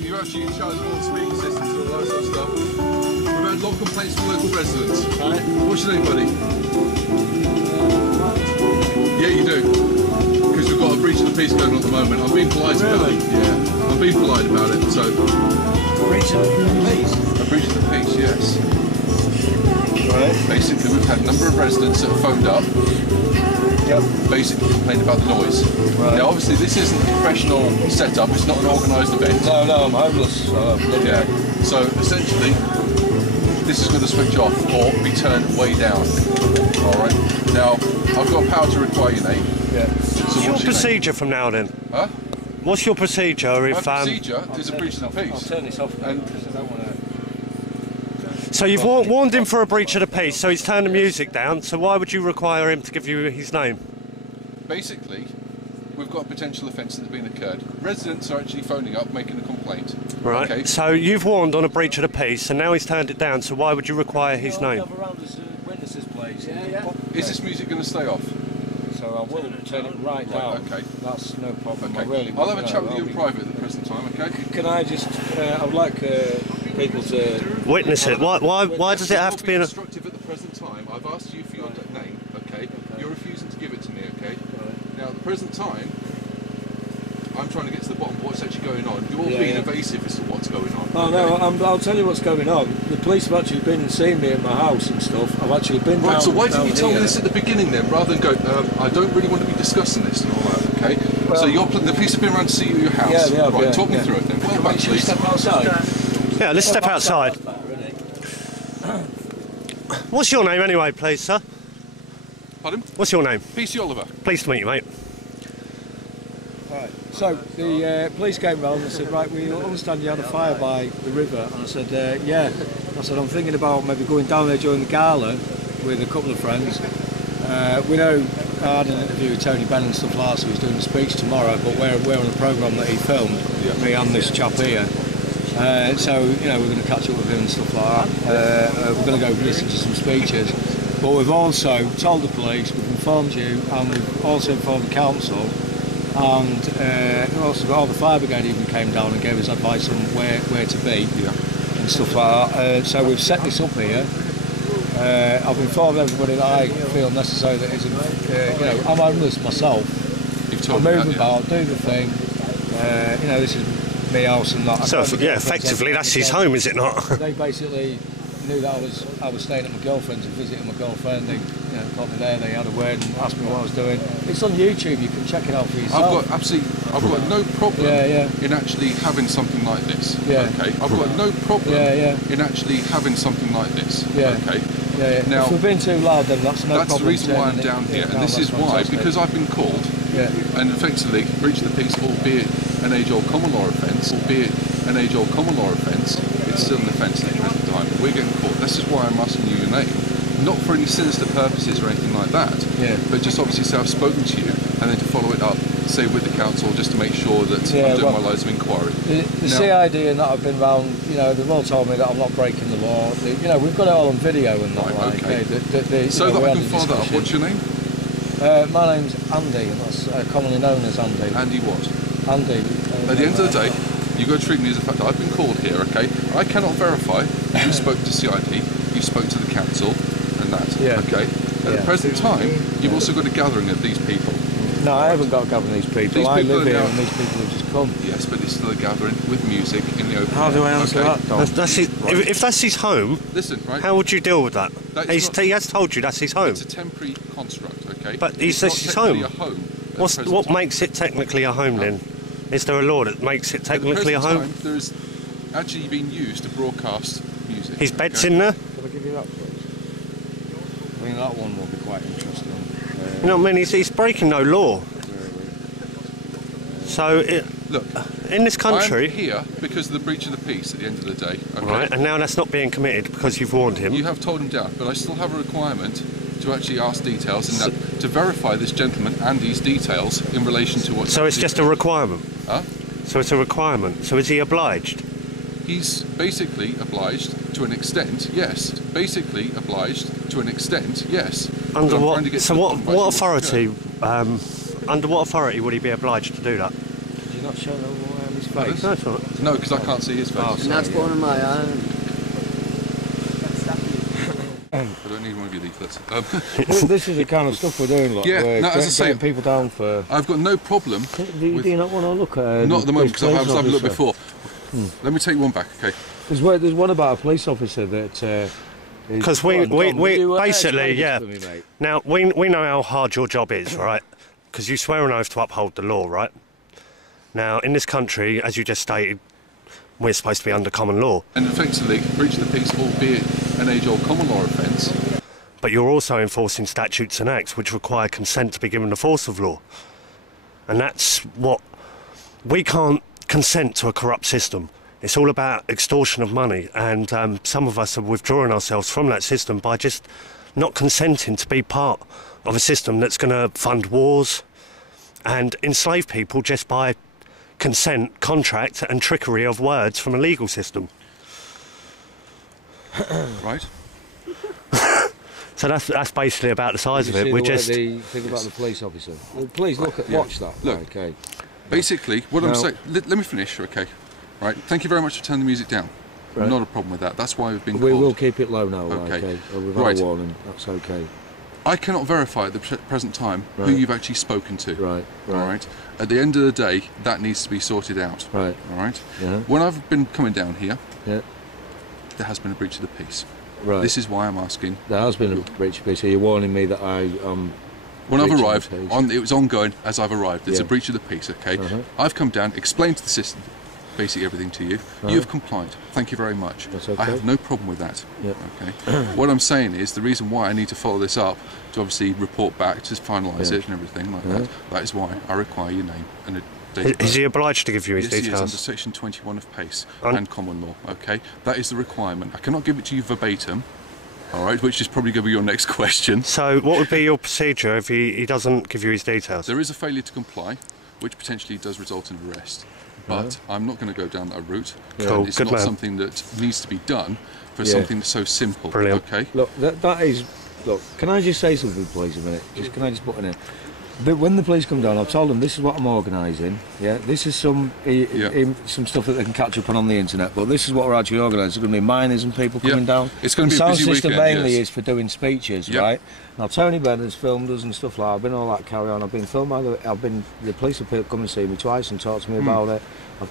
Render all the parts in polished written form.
you're actually in charge of all the speaker systems and all that sort of stuff. We've had a lot of complaints from local residents. Right. What's your name, buddy? Yeah, you do. Because we've got a breach of the peace going on at the moment. I'm being polite about it. Yeah, I'm being polite about it. So. Breach of the peace? A breach of the peace, yes. Right. Basically, we've had a number of residents that have phoned up. Yep. Basically complained about the noise. Right. Now, obviously, this isn't a professional setup. It's not an organised event. No, I'm homeless. Yeah. So essentially, this is going to switch off or be turned way down. All right. Now, I've got power to require your name. Yeah. So What's your procedure from now then? Huh? What's your procedure if? My procedure is a breach of the peace. I'll turn this off And because I don't want to. So you've warned him for a breach of the peace, so he's turned the music down. So why would you require him to give you his name? basically, we've got a potential offence that's been occurred. Residents are actually phoning up, making a complaint. Right. Okay. So you've warned on a breach of the peace, and now he's turned it down. So why would you require his name? Witnesses, please. Is this music going to stay off? So I will turn it right down. Okay. That's no problem. Okay. I really I'll have a chat with you in private at the present time. Okay. Can I just? I would like people to Witness it. Why does it have to be in a... Constructive at the present time. I've asked you for your name. Okay. You're refusing to give it to me. Okay. Now at the present time, I'm trying to get to the bottom of what's actually going on. You're being evasive as to what's going on. Oh no, I'll tell you what's going on. The police have actually been and seen me in my house and stuff. I've actually been Right, down, so why didn't you down tell me here. this at the beginning then, rather than go, I don't really want to be discussing this and all that, okay? Well, so the police have been around to see you at your house. Yeah, they have, right, yeah, talk me through it then. Well, Right, should we step outside? Yeah, let's step outside. What's your name anyway, please, sir? Pardon? What's your name? PC Oliver. Pleased to meet you, mate. Right. So the police came round and said, right, we understand you had a fire by the river. And I said, yeah. I said, I'm thinking about maybe going down there during the gala with a couple of friends. We know I had an interview with Tony Benn and stuff like that, so he's doing a speech tomorrow, but we're on a programme that he filmed, me and this chap here. So, you know, we're going to catch up with him and stuff like that. We're going to go listen to some speeches. But we've also told the police, we've informed you, and we've also informed the council. And we also got all the fire brigade even came down and gave us advice on where to be and stuff like that. So we've set this up here. I've informed everybody that I feel necessary that isn't, you know, I'm homeless myself. You've told I me move that, about, do the thing. You know, this is me house and that. So, yeah, effectively that's his home, is it not? They basically knew that I was staying at my girlfriend's and visiting my girlfriend. They, you know, got me there. They had a word and asked me what I was doing. It's on YouTube. You can check it out for yourself. I've got no problem in actually having something like this. Yeah. Okay. I've got no problem in actually having something like this. Yeah. Okay. Yeah. Now, if we've been too loud, then that's no problem. That's the reason why I'm down here, and this is why, because I've been called, and effectively breach of the peace, albeit an age-old common law offence, it's still an offence at the present time. We're getting caught. This is why I'm asking you your name, not for any sinister purposes or anything like that, but just obviously say I've spoken to you, and then to follow it up, say with the council, just to make sure that I'm doing my loads of inquiry. The CID and that have been round, you know, they've all told me that I'm not breaking the law. You know, we've got it all on video and that. Right, okay. So that I can follow that up, what's your name? My name's Andy, and that's commonly known as Andy. Andy what? Andy. At the end of the day, you've got to treat me as a fact that I've been called here, okay? I cannot verify you spoke to CID, you spoke to the council, and that, okay? At the present time, you've also got a gathering of these people. No, I haven't got a gathering of these people. I live here and these people have just come. Yes, but it's still a gathering with music in the open. How do I answer that, Dom? If that's his home, listen, right? how would you deal with that? He has told you that's his home. It's a temporary construct, okay? But he says his home. What makes it technically a home then? Is there a law that makes it technically a home? There's actually been used to broadcast music. His bed's in there? Can I give you that, please? I think that one will be quite interesting. You know what I mean? He's breaking no law. So, look, in this country... I'm here because of the breach of the peace at the end of the day. Okay? Right, and now that's not being committed because you've warned him. You have told him down, but I still have a requirement to actually ask details and to verify this gentleman and these details in relation to what... So it's just a requirement? Huh? So it's a requirement. So is he obliged? He's basically obliged to an extent, yes. Basically obliged to an extent, yes. Under what? So what authority? Under what authority would he be obliged to do that? Did you not show them where his face? That's all right. No, because I can't see his face. Oh, And that's one of my own. I don't need one of your leaflets. This is the kind of stuff we're doing, like Yeah, we're no, as I say, getting people down for... I've got no problem. Do you not want to look at... Not at the moment, this because I've police had a look officer? before. Let me take one back, okay? There's one about a police officer that... Because we basically, yeah. Now, we know how hard your job is, right? Because you swear an oath to uphold the law, right? Now, in this country, as you just stated, we're supposed to be under common law. And effectively, breach of the peace, albeit an age-old common law offence. But you're also enforcing statutes and acts which require consent to be given the force of law. And that's what... We can't consent to a corrupt system. It's all about extortion of money, and some of us are withdrawing ourselves from that system by just not consenting to be part of a system that's going to fund wars and enslave people just by consent, contract and trickery of words from a legal system. Right? So that's basically about the size of it. We're just... The thing about the police officer. Well, please watch that. Look. Okay. Basically, what I'm saying... Let me finish, okay? Right, thank you very much for turning the music down. Right. Not a problem with that. That's why we've been We called. will keep it low now, Okay. We've Right. had a warning, that's okay. I cannot verify at the present time who Right. you've actually spoken to. Right. All right. At the end of the day, that needs to be sorted out. Right. All right. Yeah. When I've been coming down here, Yeah. there has been a breach of the peace. Right. This is why I'm asking. There has been a breach of peace, so you're warning me that I When I've breaching the arrived, peace. it was ongoing as I've arrived. It's Yeah. a breach of the peace, okay? Uh-huh. I've come down, explained to the system, basically everything to you. Right. You've complied. Thank you very much. That's okay. I have no problem with that. Yeah. Okay. What I'm saying is the reason why I need to follow this up to obviously report back to finalise Yeah. it and everything like Yeah. that. That is why I require your name and a date of Is he birth. obliged to give you his Yes, he is under details? section 21 of PACE Un- and common law. Okay, that is the requirement. I cannot give it to you verbatim. All right, which is probably going to be your next question. So what would be your procedure if he doesn't give you his details? There is a failure to comply, which potentially does result in arrest. But I'm not going to go down that route. Cool, And it's good not man. something that needs to be done for Yeah. something so simple. Brilliant. Okay. Look, that is... Look, can I just say something, please, a minute? Can I just put in it? When the police come down, I've told them this is what I'm organising. Yeah, this is some stuff that they can catch up on the internet. But this is what we're actually organising. There's going to be miners and people coming down. It's going to be the a sound busy system weekend, mainly yes. is for doing speeches, Yep. right? Now Tony Bennett's filmed us and stuff like that. I've been all that carry on. I've been filmed. The police have come and seen me twice and talked to me about it.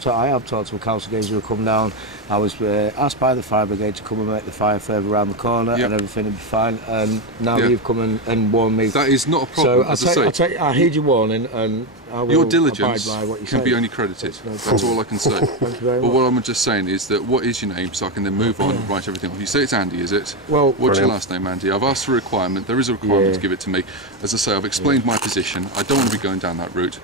I have talked to a council guys who have come down. I was asked by the fire brigade to come and make the fire further around the corner Yep. and everything would be fine. And now Yeah. you've come and warned me. That is not a problem. So as I say, I heed your warning and I will your diligence abide by what you can say. be only credited. No That's all I can say. Thank you very But much. what I'm just saying is that what is your name, so I can then move on and write everything off. You say it's Andy, is it? Well, what's your last name, Andy? I've asked for a requirement. There is a requirement Yeah. to give it to me. As I say, I've explained my position. I don't want to be going down that route.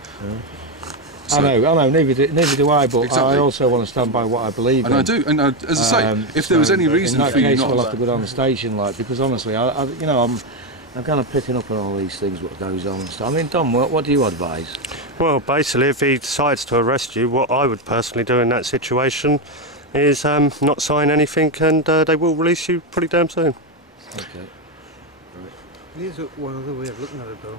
So- I know, neither do I, but Exactly. I also want to stand by what I believe And in. I do, and as I say, if there was any reason in that for you case, not, we'll have to go down the station, like, because honestly, I'm kind of picking up on all these things, what goes on and stuff. I mean, Dom, what do you advise? Well, basically, if he decides to arrest you, what I would personally do in that situation is not sign anything, and they will release you pretty damn soon. Okay. Here's one other way of looking at it, though.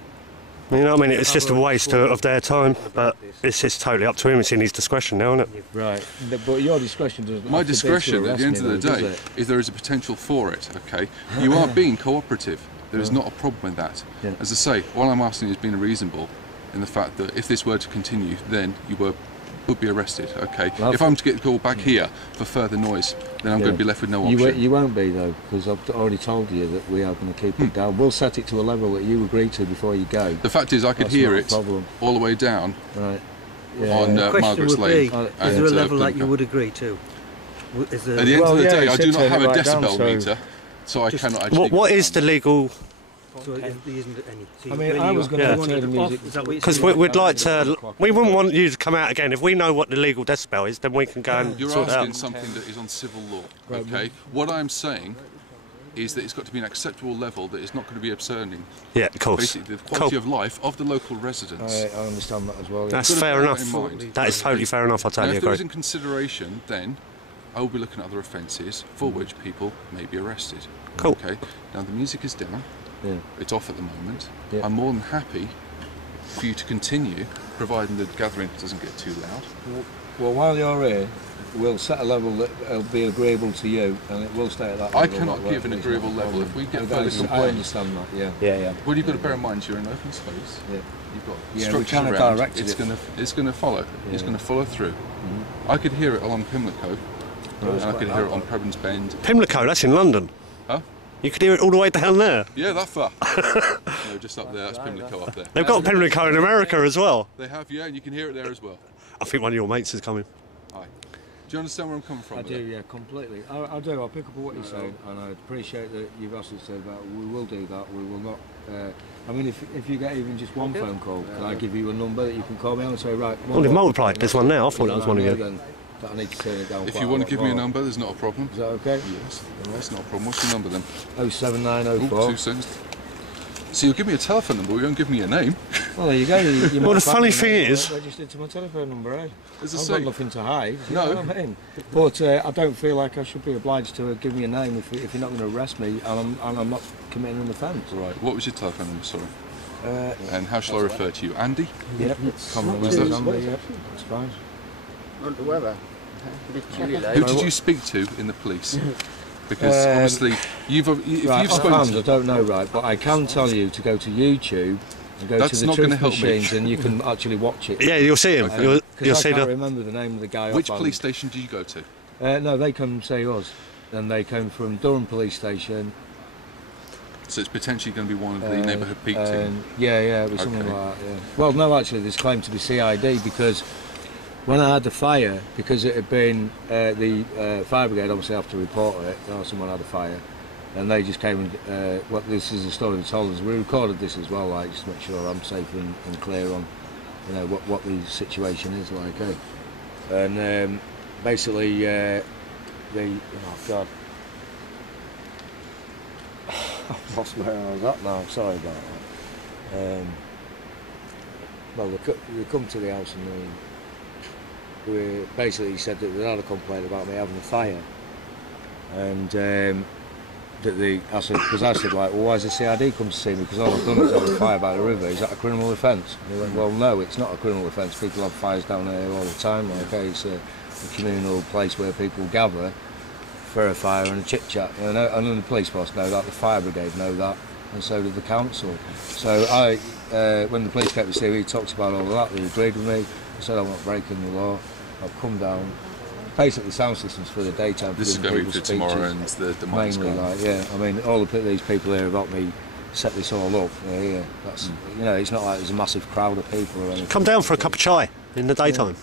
You know what I mean? It's just a waste of their time, but it's just totally up to him. It's in his discretion now, isn't it? Right, but your discretion doesn't. my have to be to discretion at arrest the end me, of the though, day does it? is there is a potential for it. Okay, you are being cooperative. There is not a problem with that. Yeah. As I say, all I'm asking is being reasonable in the fact that if this were to continue, then you would be arrested. Okay, Well, if I'm to get called back here for further noise, then I'm going to be left with no option. You won't be though, because I've already told you that we are going to keep it down. We'll set it to a level that you agree to before you go. The fact is, I could That's hear not a it problem. all the way down Right. on The question Margaret's would be, Lane. is there a and, level that you Plymouth. would agree to? Is there, At the end Well, of the yeah, day, it I do said not turn have it a right down, decibel so- meter, so I Just- cannot actually. What go is the down. legal... so there isn't any. So I mean, really I was you going to want turn it the off, music. is that what you're Because saying? we'd like to... We wouldn't want you to come out again. If we know what the legal decibel is, then we can go and You're sort it asking out. something that is on civil law, Right, okay? What I'm saying is that it's got to be an acceptable level that is not going to be upsetting Yeah, of course. basically the quality Cool. of life of the local residents. I understand that as well. Yeah. That's Gotta fair bear enough. that in mind. That is totally fair enough, I Now, totally if there agree. isn't consideration, then I will be looking at other offences for which people may be arrested. Cool. Okay. Now the music is down. Yeah. It's off at the moment. Yeah. I'm more than happy for you to continue providing the gathering doesn't get too loud. Well, while you're here, we'll set a level that will be agreeable to you, and it will stay at that level. I cannot give an agreeable level. If we get further I complaints... understand that, yeah. Well, you've got to bear in mind, you're in an open space. Yeah. You've got We structures kind of around. directed It's it. going to follow. Yeah. It's going to follow through. I could hear it along Pimlico, and I could hear it on Prebends Bend. Pimlico, that's in London. Huh? You could hear it all the way down there. Yeah, that far. No, just up there. That's Pimlico up there. They've got Pimlico in America as well. They have, yeah, and you can hear it there as well. I think one of your mates is coming. Hi. Do you understand where I'm coming from? I do, yeah, completely. I do. I'll pick up on what you're saying, and I appreciate that you've asked us to say that. We will do that. We will not. I mean, if you get even just one phone call, can I give you a number that you can call me on and say, right? Well, they've multiplied. There's one now. I thought that was one of you. Then, that I need to turn it down. If you want to give me a number, there's not a problem. Is that okay? Yes, that's not a problem. What's your number then? 07904. Ooh, 2 seconds. So you'll give me a telephone number, but you won't give me a name. Well, there you go. Well, the funny thing is... registered to my telephone number, eh? As I I've say, got nothing to hide. You No. know what I mean? But I don't feel like I should be obliged to give me a name if you're not going to arrest me and I'm not committing an offence. right. What was your telephone number? Sorry. Uh, And how shall I refer to you? Andy? Yep. Common wisdom. Number, yep. That's fine. Under weather. A bit chilly, Who did you speak to in the police? Because obviously, if Right, you've offhand, spoken I don't know, right, but I can tell you to go to YouTube and go That's to the not gonna truth help me. machines and you can actually watch it. Yeah, you'll see him. Okay. You'll Because see I can't the... remember the name of the guy. which offhand. police station did you go to? No, they come say us. And they came from Durham police station. So it's potentially going to be one of the neighbourhood peak team. Yeah, it was something Okay. like that, yeah. Well, no, actually, there's claimed to be CID because when I had the fire, because it had been the fire brigade obviously have to report it, someone had a fire, and they just came and, this is the story they told us. We recorded this as well, like, just to make sure I'm safe and clear on, you know, what the situation is like, eh? And basically, oh God. I've lost where I was at now, sorry about that. Well, they come to the house and we basically said that they had a complaint about me having a fire. And because I said, like, well, why has the CID come to see me? Because all I've done is have a fire by the river. Is that a criminal offence? And he went, well, no, it's not a criminal offence. People have fires down there all the time. Like, okay, it's a communal place where people gather for a fire and a chit chat. And the police force know that, the fire brigade know that, and so did the council. So when the police came to see me, he talked about all of that. They agreed with me. I said I'm not breaking the law. I've come down. Basically, sound systems for the daytime. This is going to be for tomorrow and the demand's mainly, gone. like, yeah. I mean, all these people here have helped me set this all up. Yeah. That's you know, it's not like there's a massive crowd of people or anything. Come down for a cup of chai in the daytime.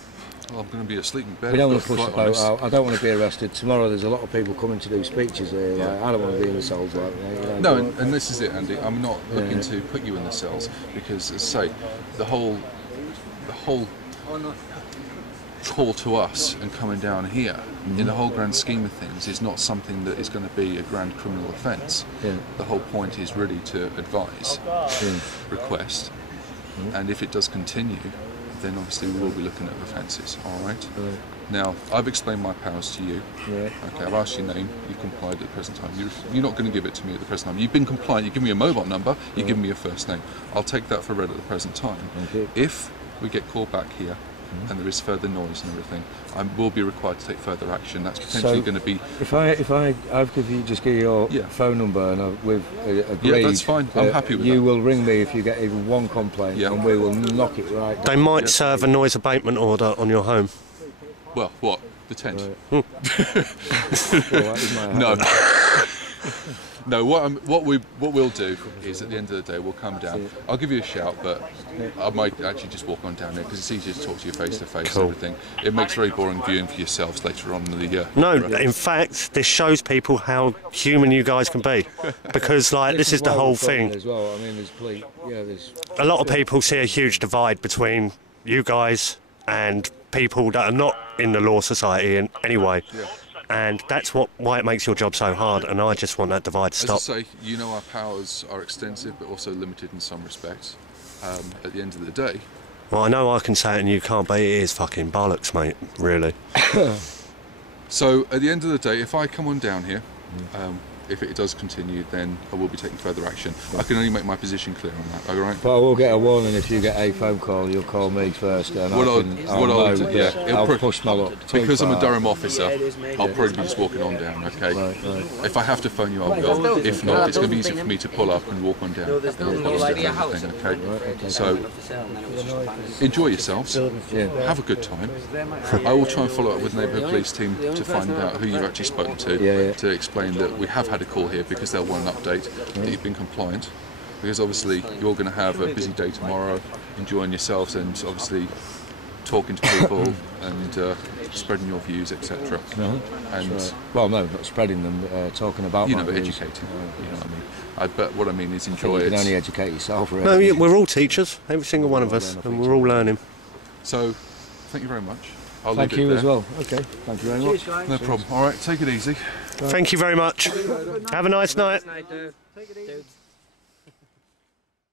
Well, I'm going to be asleep in bed. We don't want to but push the quite boat honest. out. I don't want to be arrested. Tomorrow there's a lot of people coming to do speeches here. Like, I don't want to be in the cells like that. You know, No, and this is it, Andy. I'm not looking to put you in the cells because, as I say, the whole call to us and coming down here, in the whole grand scheme of things, is not something that is going to be a grand criminal offence. Yeah. The whole point is really to advise, request, and if it does continue, then obviously we will be looking at offences. All right. Now, I've explained my powers to you. Yeah. Okay, I've asked your name. You've complied at the present time. You're not going to give it to me at the present time. You've been compliant. You give me a mobile number. You give me your first name. I'll take that for read at the present time. Okay. If we get called back here and there is further noise and everything, I will be required to take further action. That's potentially going to be. If I've give you your phone number and we've agreed. Yeah, that's fine. I'm happy with that. You will ring me if you get even one complaint, and we will knock it right down. They might serve a noise abatement order on your home. Well, what? The tent? Well, that is my No. habit. No, what we'll do is at the end of the day we'll come down. I'll give you a shout, but I might actually just walk on down there because it's easier to talk to you face to face and everything. It makes very boring viewing for yourselves later on in the No, in fact, this shows people how human you guys can be, because like this is the why whole we're talking thing. as well. I mean, there's A lot of people see a huge divide between you guys and people that are not in the law society in any way. Yeah. And that's why it makes your job so hard, and I just want that divide to stop. As I say, you know our powers are extensive but also limited in some respects. At the end of the day. Well, I know I can say it and you can't, but it is fucking bollocks, mate, really. So at the end of the day, if I come on down here, if it does continue, then I will be taking further action. I can only make my position clear on that. All right. But I will get a warning if you get a phone call. You'll call me first, and I'll push my luck. Because I'm a Durham officer, I'll probably be just walking on down. Okay. Right. If I have to phone you, I will. If not, it's going to be easy for me to pull up and walk on down. Okay. So enjoy yourselves. Have a good time. I will try and follow up with the neighbourhood police team to find out who you've actually spoken to explain that we have had a call here because they'll want an update that you've been compliant, because obviously you're going to have a busy day tomorrow, enjoying yourselves and obviously talking to people and spreading your views, etc. And well, no, not spreading them, talking about but educating. You know what I mean? But what I mean is enjoy it. You can only educate yourself, really. No, we're all teachers, every single one of us, and we're all learning. So, thank you very much. I'll Thank leave it you there. as well. Okay, thank you very much. No problem. All right, take it easy. Thank you very much. Have a nice night. Take it easy.